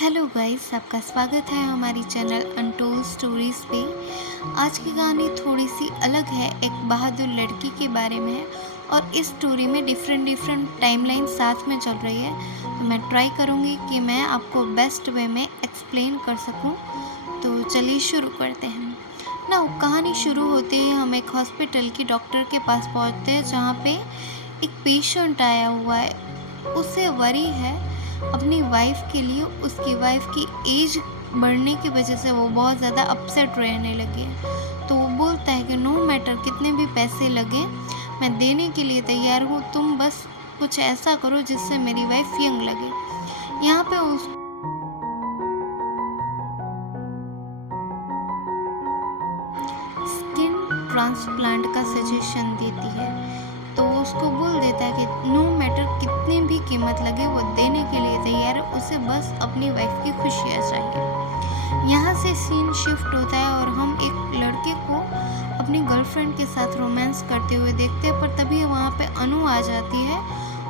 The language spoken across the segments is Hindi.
हेलो गाइस, आपका स्वागत है हमारी चैनल अनटोल्ड स्टोरीज पे। आज की कहानी थोड़ी सी अलग है, एक बहादुर लड़की के बारे में है और इस स्टोरी में डिफरेंट टाइमलाइन साथ में चल रही है। तो मैं ट्राई करूँगी कि मैं आपको बेस्ट वे में एक्सप्लेन कर सकूँ। तो चलिए शुरू करते हैं ना। कहानी शुरू होते ही हम एक हॉस्पिटल की डॉक्टर के पास पहुँचते हैं जहाँ पे एक पेशेंट आया हुआ है। उसे वरी है अपनी वाइफ के लिए। उसकी वाइफ की एज बढ़ने की वजह से वो बहुत ज़्यादा अपसेट रहने लगी है। तो वो बोलता है कि नो मैटर कितने भी पैसे लगे मैं देने के लिए तैयार हूँ, तुम बस कुछ ऐसा करो जिससे मेरी वाइफ यंग लगे। यहाँ पे उस स्किन ट्रांसप्लांट का सजेशन देती है। तो वो उसको बोल देता है कि नो मैटर कितनी भी कीमत लगे वो देने के लिए तैयार है, उसे बस अपनी वाइफ की खुशियाँ चाहिए। यहाँ से सीन शिफ्ट होता है और हम एक लड़के को अपनी गर्लफ्रेंड के साथ रोमांस करते हुए देखते हैं, पर तभी वहाँ पे अनु आ जाती है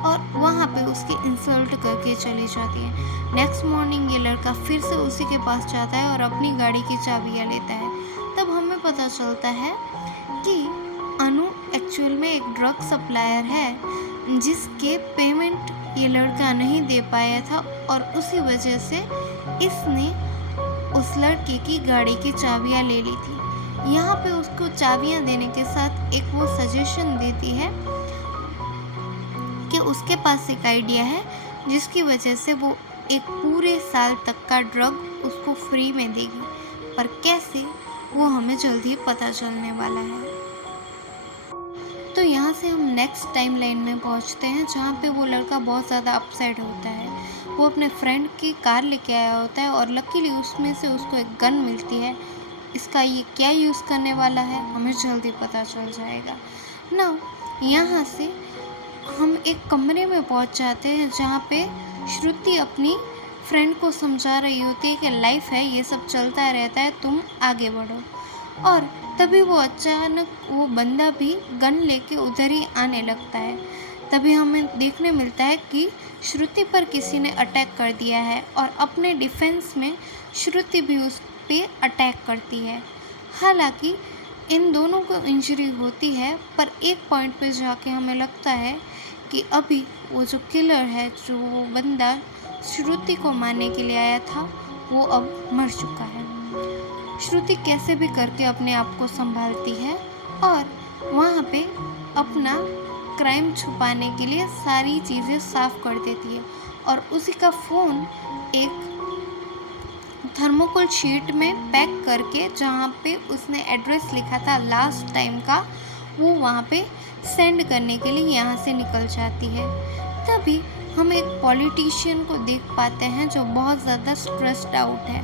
और वहाँ पे उसकी इंसल्ट करके चली जाती है। नेक्स्ट मॉर्निंग ये लड़का फिर से उसी के पास जाता है और अपनी गाड़ी की चाबियाँ लेता है। तब हमें पता चलता है कि अनु एक्चुअल में एक ड्रग सप्लायर है जिसके पेमेंट ये लड़का नहीं दे पाया था और उसी वजह से इसने उस लड़के की गाड़ी की चाबियाँ ले ली थी। यहाँ पे उसको चाबियाँ देने के साथ एक वो सजेशन देती है कि उसके पास एक आइडिया है जिसकी वजह से वो एक पूरे साल तक का ड्रग उसको फ्री में देगी। पर कैसे, वो हमें जल्द ही पता चलने वाला है। तो यहाँ से हम नेक्स्ट टाइम लाइन में पहुँचते हैं जहाँ पे वो लड़का बहुत ज़्यादा अपसेट होता है। वो अपने फ्रेंड की कार लेके आया होता है और लकीली उसमें से उसको एक गन मिलती है। इसका ये क्या यूज़ करने वाला है हमें जल्दी पता चल जाएगा ना। यहाँ से हम एक कमरे में पहुँच जाते हैं जहाँ पे श्रुति अपनी फ्रेंड को समझा रही होती है कि लाइफ है, ये सब चलता रहता है, तुम आगे बढ़ो। और तभी वो अचानक वो बंदा भी गन लेके उधर ही आने लगता है। तभी हमें देखने मिलता है कि श्रुति पर किसी ने अटैक कर दिया है और अपने डिफेंस में श्रुति भी उस पर अटैक करती है। हालांकि इन दोनों को इंजरी होती है, पर एक पॉइंट पे जाके हमें लगता है कि अभी वो जो किलर है, जो वो बंदा श्रुति को मारने के लिए आया था, वो अब मर चुका है। श्रुति कैसे भी करके अपने आप को संभालती है और वहाँ पे अपना क्राइम छुपाने के लिए सारी चीज़ें साफ कर देती है और उसी का फ़ोन एक थर्मोकोल शीट में पैक करके जहाँ पे उसने एड्रेस लिखा था लास्ट टाइम का, वो वहाँ पे सेंड करने के लिए यहाँ से निकल जाती है। तभी हम एक पॉलिटिशियन को देख पाते हैं जो बहुत ज़्यादा स्ट्रेस्ड आउट है,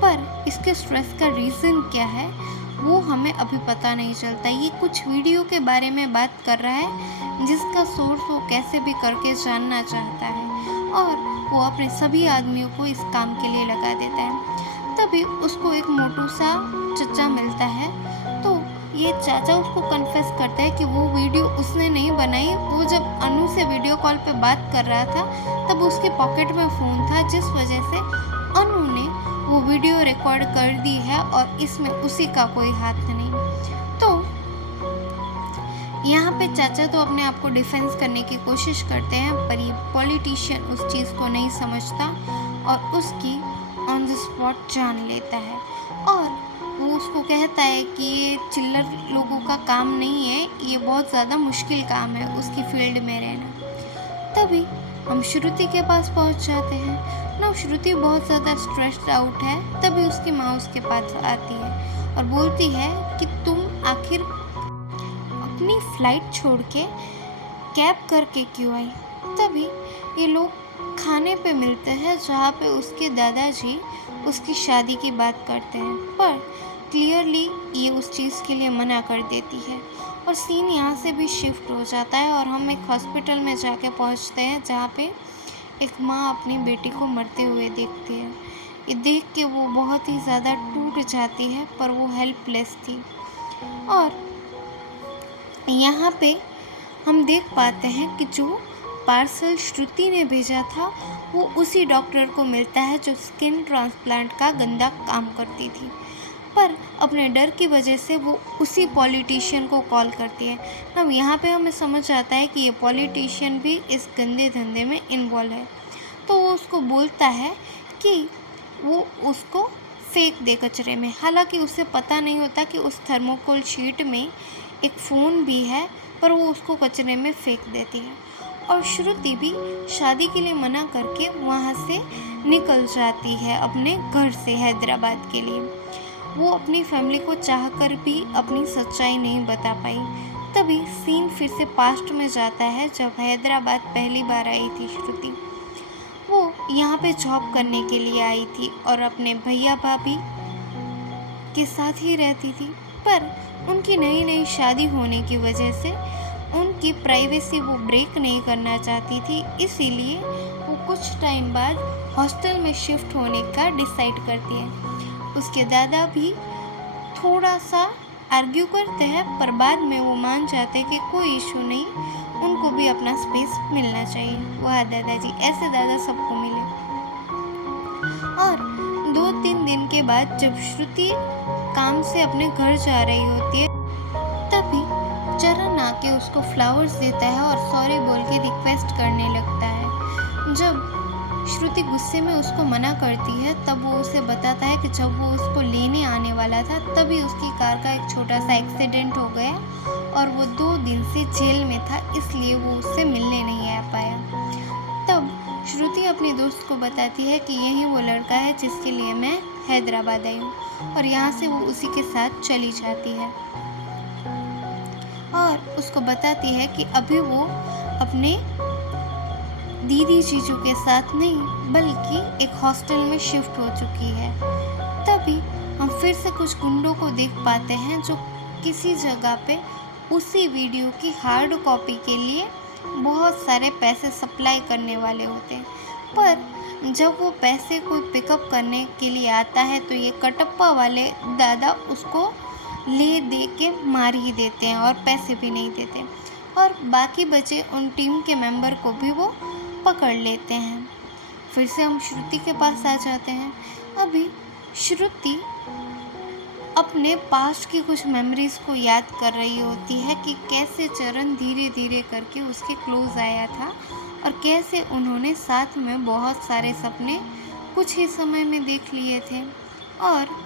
पर इसके स्ट्रेस का रीज़न क्या है वो हमें अभी पता नहीं चलता। ये कुछ वीडियो के बारे में बात कर रहा है जिसका सोर्स वो कैसे भी करके जानना चाहता है और वो अपने सभी आदमियों को इस काम के लिए लगा देता है। तभी उसको एक मोटू सा चचा मिलता है। तो ये चाचा उसको कन्फेस करता है कि वो वीडियो उसने नहीं बनाई। वो जब अनु से वीडियो कॉल पे बात कर रहा था तब उसके पॉकेट में फ़ोन था, जिस वजह से अनु ने वो वीडियो रिकॉर्ड कर दी है और इसमें उसी का कोई हाथ नहीं। तो यहाँ पे चाचा तो अपने आप को डिफेंस करने की कोशिश करते हैं, पर ये पॉलिटिशियन उस चीज़ को नहीं समझता और उसकी ऑन द स्पॉट जान लेता है और वो उसको कहता है कि ये चिल्लर लोगों का काम नहीं है, ये बहुत ज़्यादा मुश्किल काम है उसकी फील्ड में रहना। तभी हम श्रुति के पास पहुंच जाते हैं ना। श्रुति बहुत ज़्यादा स्ट्रेस्ड आउट है। तभी उसकी माँ उसके पास आती है और बोलती है कि तुम आखिर अपनी फ़्लाइट छोड़ के कैब करके क्यों आई। तभी ये लोग खाने पे मिलते हैं जहाँ पे उसके दादाजी उसकी शादी की बात करते हैं, पर क्लियरली ये उस चीज़ के लिए मना कर देती है और सीन यहाँ से भी शिफ्ट हो जाता है और हम एक हॉस्पिटल में जाके पहुँचते हैं जहाँ पे एक माँ अपनी बेटी को मरते हुए देखती है। ये देख के वो बहुत ही ज़्यादा टूट जाती है, पर वो हेल्पलेस थी। और यहाँ पे हम देख पाते हैं कि जो पार्सल श्रुति ने भेजा था वो उसी डॉक्टर को मिलता है जो स्किन ट्रांसप्लांट का गंदा काम करती थी, पर अपने डर की वजह से वो उसी पॉलिटिशियन को कॉल करती है। अब यहाँ पे हमें समझ आता है कि ये पॉलिटिशियन भी इस गंदे धंधे में इन्वॉल्व है। तो वो उसको बोलता है कि वो उसको फेंक दे कचरे में। हालांकि उसे पता नहीं होता कि उस थर्मोकोल शीट में एक फ़ोन भी है, पर वो उसको कचरे में फेंक देती है। और श्रुति भी शादी के लिए मना करके वहाँ से निकल जाती है अपने घर से हैदराबाद के लिए। वो अपनी फैमिली को चाहकर भी अपनी सच्चाई नहीं बता पाई। तभी सीन फिर से पास्ट में जाता है जब हैदराबाद पहली बार आई थी श्रुति। वो यहाँ पे जॉब करने के लिए आई थी और अपने भैया भाभी के साथ ही रहती थी, पर उनकी नई नई शादी होने की वजह से उनकी प्राइवेसी वो ब्रेक नहीं करना चाहती थी, इसीलिए वो कुछ टाइम बाद हॉस्टल में शिफ्ट होने का डिसाइड करती है। उसके दादा भी थोड़ा सा आर्ग्यू करते हैं, पर बाद में वो मान जाते हैं कि कोई इशू नहीं, उनको भी अपना स्पेस मिलना चाहिए। वाह दादाजी, ऐसे दादा सबको मिले। और 2-3 दिन के बाद जब श्रुति काम से अपने घर जा रही होती है, तभी चरण आके उसको फ्लावर्स देता है और सॉरी बोल के रिक्वेस्ट करने लगता है। जब श्रुति गुस्से में उसको मना करती है, तब वो उसे बताता है कि जब वो उसको लेने आने वाला था तभी उसकी कार का एक छोटा सा एक्सीडेंट हो गया और वो 2 दिन से जेल में था, इसलिए वो उससे मिलने नहीं आ पाया। तब श्रुति अपने दोस्त को बताती है कि यही वो लड़का है जिसके लिए मैं हैदराबाद आई हूँ, और यहाँ से वो उसी के साथ चली जाती है और उसको बताती है कि अभी वो अपने दीदी जीजू के साथ नहीं बल्कि एक हॉस्टल में शिफ्ट हो चुकी है। तभी हम फिर से कुछ गुंडों को देख पाते हैं जो किसी जगह पे उसी वीडियो की हार्ड कॉपी के लिए बहुत सारे पैसे सप्लाई करने वाले होते हैं, पर जब वो पैसे कोई पिकअप करने के लिए आता है तो ये कटप्पा वाले दादा उसको ले दे के मार ही देते हैं और पैसे भी नहीं देते, और बाकी बचे उन टीम के मेंबर को भी वो पकड़ लेते हैं। फिर से हम श्रुति के पास आ जाते हैं। अभी श्रुति अपने पास्ट की कुछ मेमोरीज को याद कर रही होती है कि कैसे चरण धीरे धीरे करके उसके क्लोज आया था और कैसे उन्होंने साथ में बहुत सारे सपने कुछ ही समय में देख लिए थे और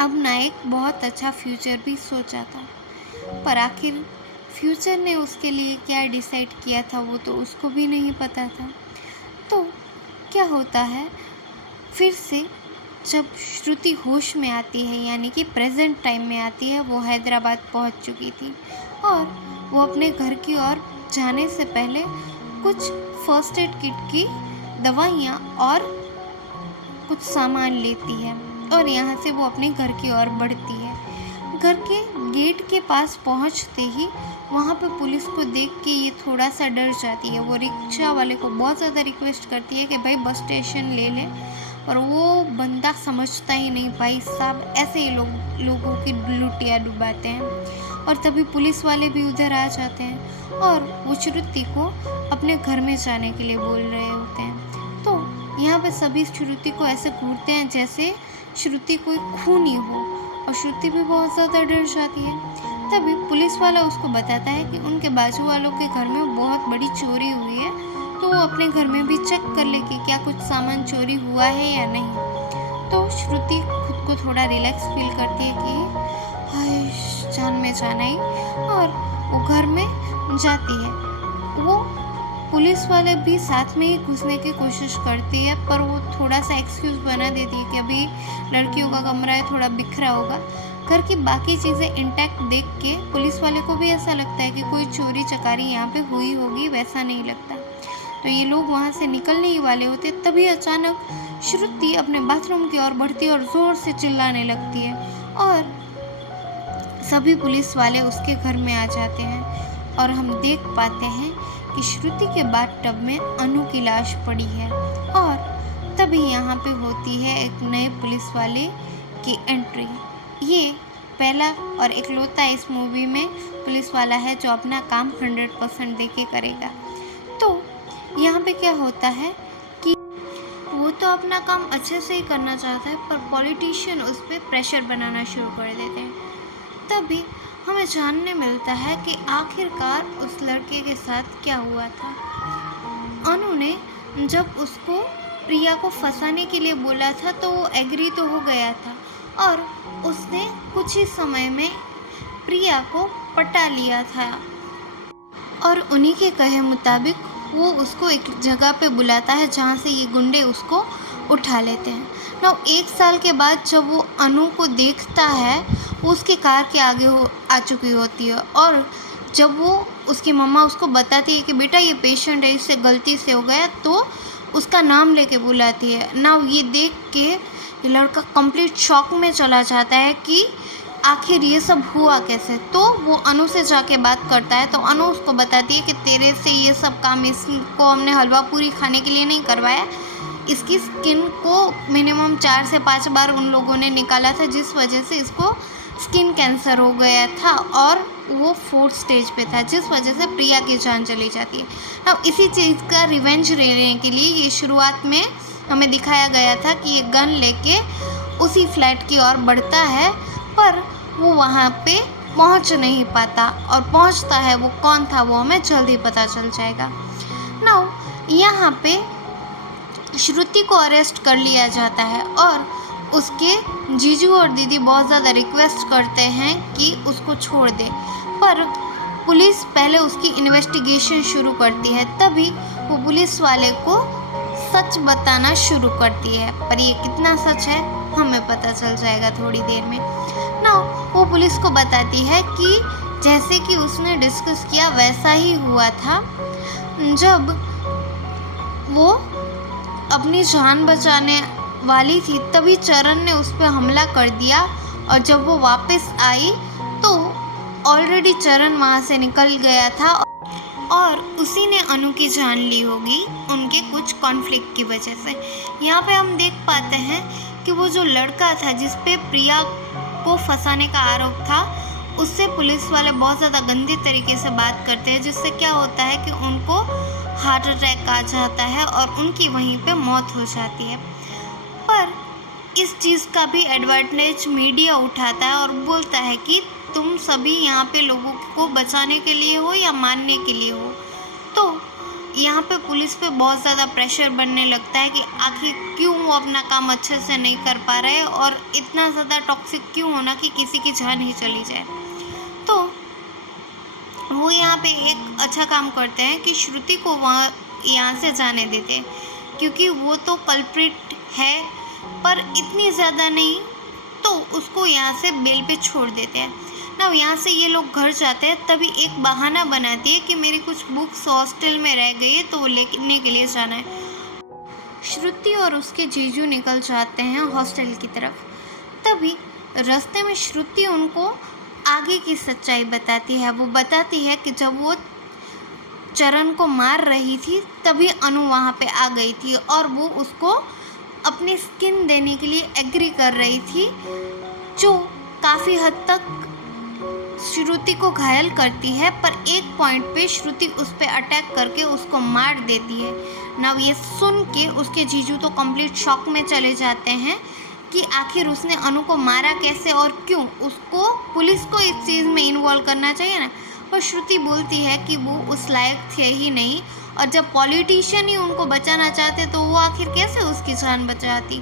अपना एक बहुत अच्छा फ्यूचर भी सोचा था। पर आखिर फ्यूचर ने उसके लिए क्या डिसाइड किया था वो तो उसको भी नहीं पता था। तो क्या होता है, फिर से जब श्रुति होश में आती है यानी कि प्रेजेंट टाइम में आती है, वो हैदराबाद पहुंच चुकी थी और वो अपने घर की ओर जाने से पहले कुछ फर्स्ट एड किट की दवाइयाँ और कुछ सामान लेती है और यहाँ से वो अपने घर की ओर बढ़ती है। घर के गेट के पास पहुँचते ही वहाँ पे पुलिस को देख के ये थोड़ा सा डर जाती है। वो रिक्शा वाले को बहुत ज़्यादा रिक्वेस्ट करती है कि भाई बस स्टेशन ले ले, और वो बंदा समझता ही नहीं, भाई साहब ऐसे ही लोगों की लुटिया डुबाते हैं। और तभी पुलिस वाले भी उधर आ जाते हैं और वो श्रुति को अपने घर में जाने के लिए बोल रहे होते हैं। तो यहाँ पे सभी श्रुति को ऐसे घूरते हैं जैसे श्रुति कोई खूनी हो, और श्रुति भी बहुत ज़्यादा डर जाती है। तभी पुलिस वाला उसको बताता है कि उनके बाजू वालों के घर में बहुत बड़ी चोरी हुई है, तो वो अपने घर में भी चेक कर ले कि क्या कुछ सामान चोरी हुआ है या नहीं। तो श्रुति खुद को थोड़ा रिलैक्स फील करती है कि हाय जान में जान आई, और वो घर में जाती है। वो पुलिस वाले भी साथ में ही घुसने की कोशिश करती है, पर वो थोड़ा सा एक्सक्यूज़ बना देती है कि अभी लड़कियों का कमरा है, थोड़ा बिखरा होगा। घर की बाकी चीज़ें इंटैक्ट देख के पुलिस वाले को भी ऐसा लगता है कि कोई चोरी चकारी यहाँ पे हुई होगी, वैसा नहीं लगता। तो ये लोग वहाँ से निकलने ही वाले होते, तभी अचानक श्रुति अपने बाथरूम की ओर बढ़ती है और ज़ोर से चिल्लाने लगती है और सभी पुलिस वाले उसके घर में आ जाते हैं और हम देख पाते हैं कि श्रुति के बाथटब में अनु की लाश पड़ी है। और तभी यहाँ पे होती है एक नए पुलिस वाले की एंट्री। ये पहला और इकलौता इस मूवी में पुलिस वाला है जो अपना काम 100% देके करेगा। यहाँ पे क्या होता है कि वो तो अपना काम अच्छे से ही करना चाहता है, पर पॉलिटिशियन उस पर प्रेशर बनाना शुरू कर देते हैं। तभी हमें जानने मिलता है कि आखिरकार उस लड़के के साथ क्या हुआ था। अनु ने जब उसको प्रिया को फंसाने के लिए बोला था तो वो एग्री तो हो गया था, और उसने कुछ ही समय में प्रिया को पटा लिया था, और उन्हीं के कहे मुताबिक वो उसको एक जगह पे बुलाता है जहाँ से ये गुंडे उसको उठा लेते हैं। ना 1 साल के बाद जब वो अनु को देखता है, वो उसके कार के आगे आ चुकी होती है, और जब वो उसकी मम्मा उसको बताती है कि बेटा ये पेशेंट है, इससे गलती से हो गया, तो उसका नाम लेके बुलाती है ना। ये देख के ये लड़का कंप्लीट शॉक में चला जाता है कि आखिर ये सब हुआ कैसे। तो वो अनु से जाके बात करता है, तो अनु उसको बताती है कि तेरे से ये सब काम, इसको हमने हलवा पूरी खाने के लिए नहीं करवाया, इसकी स्किन को मिनिमम 4 से 5 बार उन लोगों ने निकाला था, जिस वजह से इसको स्किन कैंसर हो गया था, और वो 4th स्टेज पे था, जिस वजह से प्रिया की जान चली जाती है। अब इसी चीज़ का रिवेंज लेने के लिए ये शुरुआत में हमें दिखाया गया था कि ये गन लेके उसी फ्लैट की ओर बढ़ता है, पर वो वहाँ पे पहुँच नहीं पाता, और पहुँचता है वो कौन था वो हमें जल्दी पता चल जाएगा। नाउ यहाँ पे श्रुति को अरेस्ट कर लिया जाता है, और उसके जीजू और दीदी बहुत ज़्यादा रिक्वेस्ट करते हैं कि उसको छोड़ दे, पर पुलिस पहले उसकी इन्वेस्टिगेशन शुरू करती है। तभी वो पुलिस वाले को सच बताना शुरू करती है, पर ये कितना सच है हमें पता चल जाएगा थोड़ी देर में ना। वो पुलिस को बताती है कि जैसे कि उसने डिस्कस किया वैसा ही हुआ था। जब वो अपनी जान बचाने वाली थी तभी चरण ने उस पर हमला कर दिया, और जब वो वापस आई तो ऑलरेडी चरण वहाँ से निकल गया था, और उसी ने अनु की जान ली होगी उनके कुछ कॉन्फ्लिक्ट की वजह से। यहाँ पे हम देख पाते हैं कि वो जो लड़का था जिस पे प्रिया को फंसाने का आरोप था, उससे पुलिस वाले बहुत ज़्यादा गंदे तरीके से बात करते हैं, जिससे क्या होता है कि उनको हार्ट अटैक आ जाता है और उनकी वहीं पे मौत हो जाती है। पर इस चीज़ का भी एडवांटेज मीडिया उठाता है और बोलता है कि तुम सभी यहाँ पे लोगों को बचाने के लिए हो या मारने के लिए हो। तो यहाँ पे पुलिस पे बहुत ज़्यादा प्रेशर बनने लगता है कि आखिर क्यों वो अपना काम अच्छे से नहीं कर पा रहे, और इतना ज़्यादा टॉक्सिक क्यों होना कि किसी की जान ही चली जाए। तो वो यहाँ पे एक अच्छा काम करते हैं कि श्रुति को वहाँ यहाँ से जाने देते हैं, क्योंकि वो तो कल्प्रिट है पर इतनी ज़्यादा नहीं, तो उसको यहाँ से बेल पे छोड़ देते हैं ना। यहाँ से ये लोग घर जाते हैं, तभी एक बहाना बनाती है कि मेरी कुछ बुक्स हॉस्टल में रह गई है तो वो लेने के लिए जाना है। श्रुति और उसके जीजू निकल जाते हैं हॉस्टल की तरफ। तभी रास्ते में श्रुति उनको आगे की सच्चाई बताती है। वो बताती है कि जब वो चरण को मार रही थी तभी अनु वहाँ पे आ गई थी, और वो उसको अपनी स्किन देने के लिए एग्री कर रही थी, जो काफ़ी हद तक श्रुति को घायल करती है। पर एक पॉइंट पे श्रुति उस पर अटैक करके उसको मार देती है ना। ये सुन के उसके जीजू तो कंप्लीट शॉक में चले जाते हैं कि आखिर उसने अनु को मारा कैसे और क्यों। उसको पुलिस को इस चीज़ में इन्वॉल्व करना चाहिए ना। पर श्रुति बोलती है कि वो उस लायक थे ही नहीं, और जब पॉलिटिशियन ही उनको बचाना चाहते तो वो आखिर कैसे उसकी जान बचाती।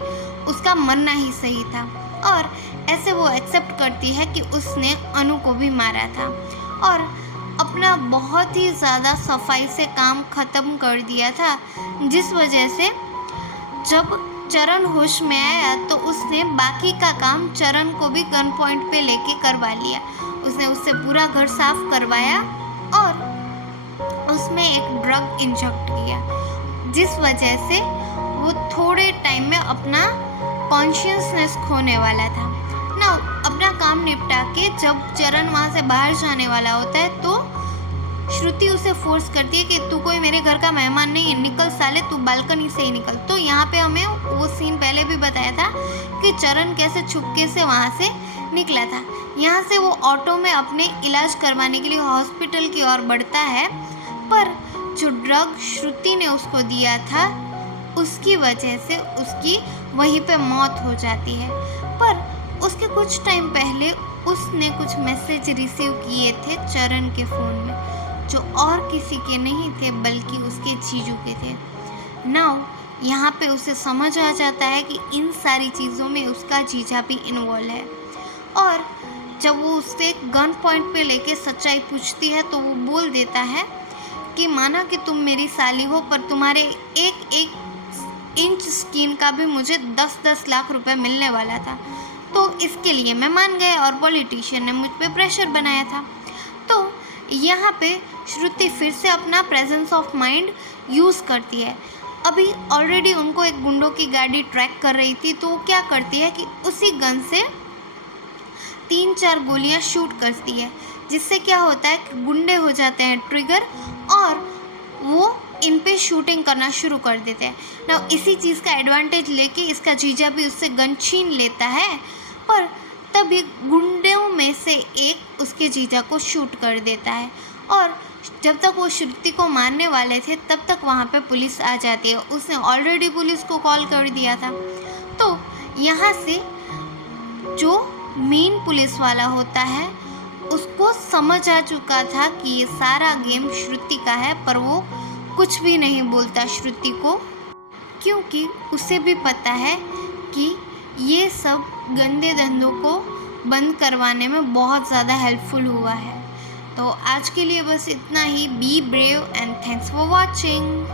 उसका मरना ही सही था, और ऐसे वो एक्सेप्ट करती है कि उसने अनु को भी मारा था, और अपना बहुत ही ज़्यादा सफाई से काम ख़त्म कर दिया था, जिस वजह से जब चरण होश में आया तो उसने बाकी का काम चरण को भी गन पॉइंट पे लेके करवा लिया। उसने उससे पूरा घर साफ करवाया और उसमें एक ड्रग इंजेक्ट किया, जिस वजह से वो थोड़े टाइम में अपना कॉन्शियसनेस खोने वाला था ना। अपना काम निपटा के जब चरण वहाँ से बाहर जाने वाला होता है तो श्रुति उसे फोर्स करती है कि तू कोई मेरे घर का मेहमान नहीं है, निकल साले, तू बालकनी से ही निकल। तो यहाँ पे हमें वो सीन पहले भी बताया था कि चरण कैसे छुपके से वहाँ से निकला था। यहाँ से वो ऑटो में अपने इलाज करवाने के लिए हॉस्पिटल की ओर बढ़ता है, पर जो ड्रग श्रुति ने उसको दिया था उसकी वजह से उसकी वहीं पे मौत हो जाती है। पर उसके कुछ टाइम पहले उसने कुछ मैसेज रिसीव किए थे चरण के फ़ोन में, जो और किसी के नहीं थे बल्कि उसके जीजू के थे। नाउ यहाँ पे उसे समझ आ जाता है कि इन सारी चीज़ों में उसका जीजा भी इन्वॉल्व है। और जब वो उससे गन पॉइंट पे लेके सच्चाई पूछती है तो वो बोल देता है कि माना कि तुम मेरी साली हो, पर तुम्हारे एक एक इंच स्किन का भी मुझे 10-10 लाख रुपए मिलने वाला था, तो इसके लिए मैं मान गया और पॉलिटिशियन ने मुझ पे प्रेशर बनाया था। तो यहाँ पे श्रुति फिर से अपना प्रेजेंस ऑफ माइंड यूज़ करती है। अभी ऑलरेडी उनको एक गुंडों की गाड़ी ट्रैक कर रही थी, तो वो क्या करती है कि उसी गन से 3-4 गोलियां शूट करती है, जिससे क्या होता है कि गुंडे हो जाते हैं ट्रिगर और वो इन पे शूटिंग करना शुरू कर देते हैं ना। इसी चीज़ का एडवांटेज लेके इसका जीजा भी उससे गन छीन लेता है, पर तभी गुंडों में से एक उसके जीजा को शूट कर देता है। और जब तक वो श्रुति को मारने वाले थे तब तक वहाँ पे पुलिस आ जाती है। उसने ऑलरेडी पुलिस को कॉल कर दिया था। तो यहाँ से जो मेन पुलिस वाला होता है उसको समझ आ चुका था कि ये सारा गेम श्रुति का है, पर वो कुछ भी नहीं बोलता श्रुति को, क्योंकि उसे भी पता है कि ये सब गंदे धंधों को बंद करवाने में बहुत ज़्यादा हेल्पफुल हुआ है। तो आज के लिए बस इतना ही। Be brave and thanks for watching.